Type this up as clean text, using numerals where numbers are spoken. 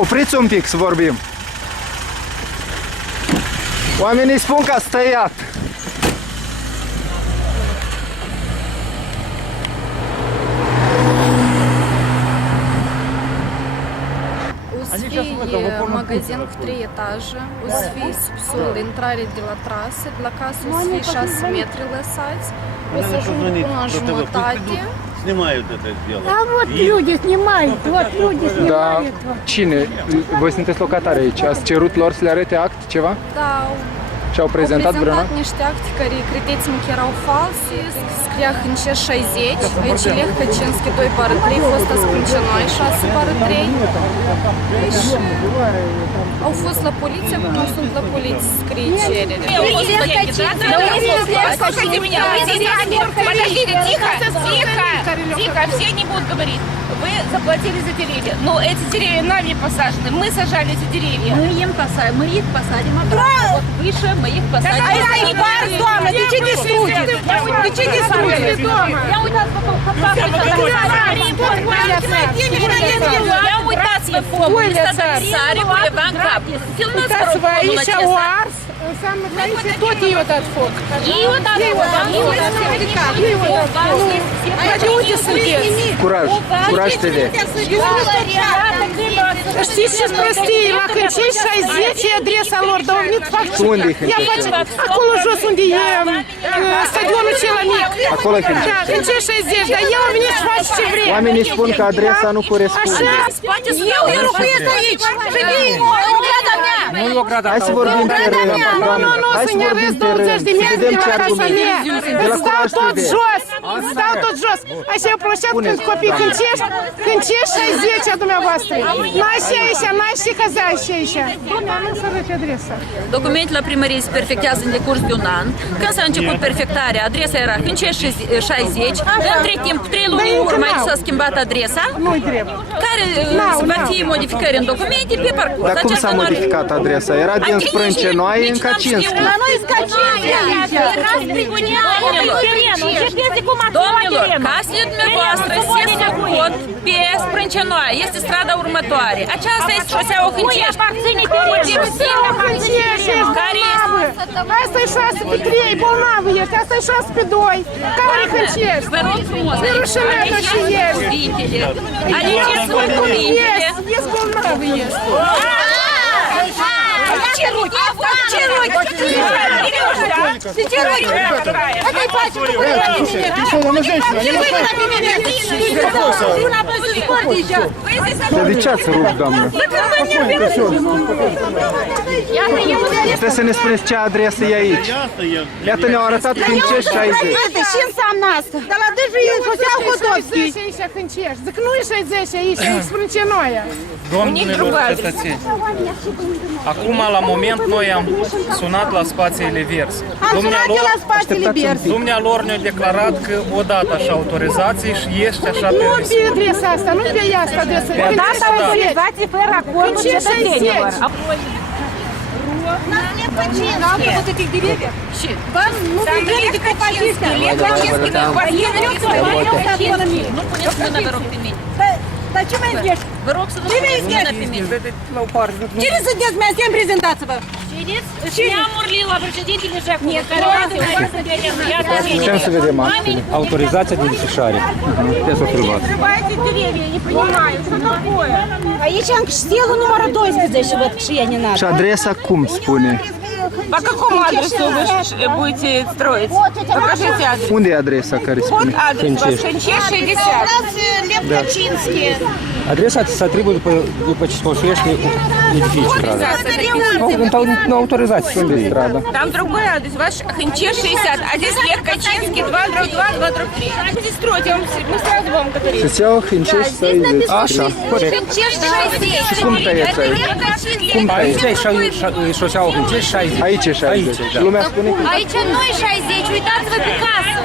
Opriți un pic să vorbim. Oamenii spun că ați tăiat. Узфий магазин в 3 этажа, Узфий субсол, интрари de la trase, de la casă Узфий 6 metri lăsați, o să ajung până la jumătate. Снимают это дело. А вот люди снимают, вот люди Da. снимают. Cine? Voi sunteți locatari aici. Ați cerut lor să le arate act, ceva? Da, Și-au prezentat au vreuna? prezentat niște acte care credeți-mă că erau false, scria Hânce 60, aici Lech Kaczynski 2 pară 3, fosta Sprâncenoi 6 pară 3. Și au fost la poliție, acum sunt la poliție, scrie cerere. Слушайте меня, вы здесь подождите, тихо, тихо, все не будут говорить. Вы заплатили за деревья, но эти деревья нами посажены, мы сажали эти деревья. Мы им посадим, мы их посадим обратно. Вот выше мы их посадим. А это не бар дома, ты че не судишь? Ты че не судишь? Я uitați pe fomul, este adversare cu Evan Cap. Filmați fomul acesta. Înseamnă că aici tot ei au dat foc. Ei au dat Dar de unde sunteți? Curaj, curaj TV. Știți ce-s prostii? La Hâncei 60 e adresa lor, dar au venit fac ce? Unde e Hâncei 60? Acolo jos unde e stadionul cel mic. Acolo e Hâncei Da, Hâncei 60, dar el a venit să faci ce vrea. Oamenii spun că adresa nu corespunde. Eu locuiesc aici. Hai să vorbim pe rând, doamnă. Hai să vorbim pe rând, să vedem ce argumente. De la Curaj Stau tot TV. jos, stau tot jos. Așa e proșat când copii Hâncești 60 a dumneavoastră. N-ai și aici, n-ai și cazai și aici. Doamne, nu să arăt adresa. Documentele primăriei se perfectează în decurs de un an. Când s-a început perfectarea, adresa era Hâncei 60. Între timp, cu 3 luni în urmă, s-a schimbat adresa, Nu-i drept. care se va fi modificări în documente pe parcurs. Dar cum s-a Aceasta nu are- modificat adresa? Era din Sprâncenoi în Kaczynski. Domnilor, casele dumneavoastră se socot pe Sprâncenoi. Este strada următoare. Aceasta este șoseaua Hâncești. Care Asta e 6 pe 3, bolnavă ești, asta e 6 pe 2. Care e Hâncești? Vă rog frumos, Rușinată și ești. cuvintele. Aliceți cuvintele. Ești bolnavă ești. Ce ruși? Ce ruși? Ce ruși? Hai facem cu Dar de ce ați rupt, doamnă? Trebuie să ne spuneți ce adresă e aici. Iată, ne-au arătat Hâncei 60. Ce înseamnă asta? Dar la deci e șosea cu 60 aici Hâncești. Zic, nu e 60 aici, e Sprâncenoia. Domnilor cetățeni, acum la moment noi am sunat la spațiile verzi. Am sunat de la spațiile verzi. Dumnealor ne-a declarat că odată așa autorizație și este așa Nu permis. pe adresa asta, nu pe ea asta adresa. Data autorizație fără acordul cetățenilor. Вот этих деревьев. Вам ну прибили до Копачинска. Nu puneți mâna, vă rog, pe mine. Да что мы здесь? Vă rog să nu puneți mâna pe mine. Через день мы всем презентацию. Neamurile la președintele Jacques, care Putem să vedem actele. Autorizația de desfășurare. Puteți observați. Срывайте деревья, я не понимаю, что такое. Aici am stelul numărul 12, văd că și ea не надо. Și adresa cum spune? По какому адресу вы будете строить? Покажите адрес. Unde e adresa care spune? Адрес у вас Хâncești 60. У нас Лев Качинский. Adresa se atribuie după ce se construiește edificiul. Nu autorizație. Unde e strada? Там другой адрес, ваш Хâncești 60, а здесь Лев Качинский 2/2, 2/3. Будете строить, мы сразу вам говорим. Să-ți iau Hâncei 60. Așa, corect. Хâncești 60. Și cum tăieți aici? Cum tăieți? Aici e șoseaua Hâncești 60. Aici e 60. Aici, da. Lumea spune că Aici nu e 60, uitați-vă pe casă.